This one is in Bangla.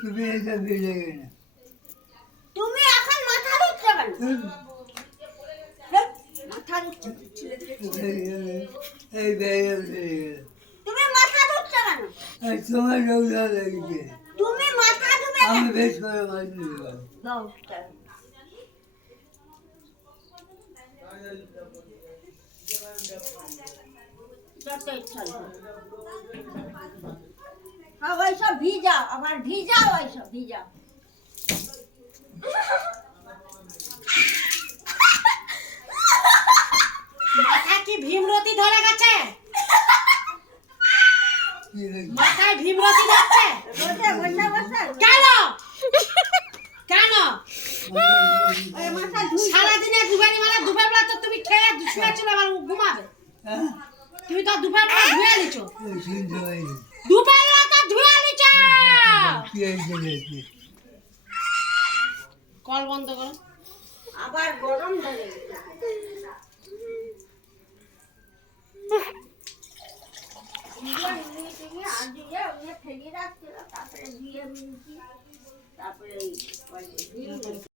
তুমি এটা বেড়ে গেলে তুমি এখন মাথা ধরছো কেন? মাথা ধরছো এই বেড়ে বেড়ে গেল তুমি মাথা ধরছো কেন? তোমার রৌদা লেগেছে তুমি মাথা ধুবে আমি কেন? বেশ করে মাছ দিলাম দাও যত ইচ্ছা ওইসব ভিজাও, আবার ভিজাও, ওইসব ভিজাও। মাথা কি ভীমরতি ধরে গেছে? মাথায় ভীমরতি যাচ্ছে বসে বসে বসে কেন? কেন ওই মাথা ধুই সারাদিনে দুবারি মানে দুপুরবেলা তো তুমি খেয়ে শুয়েছিল আবার ঘুমাবে। তুমি তো দুপুরবেলা ধুয়ে নিছো, শুনতে পাইনি দুপুরবেলা তো ধুয়ে নিছো। কি হয়েছে কল বন্ধ করো। আবার গরম ধরে গেছে। তারপরে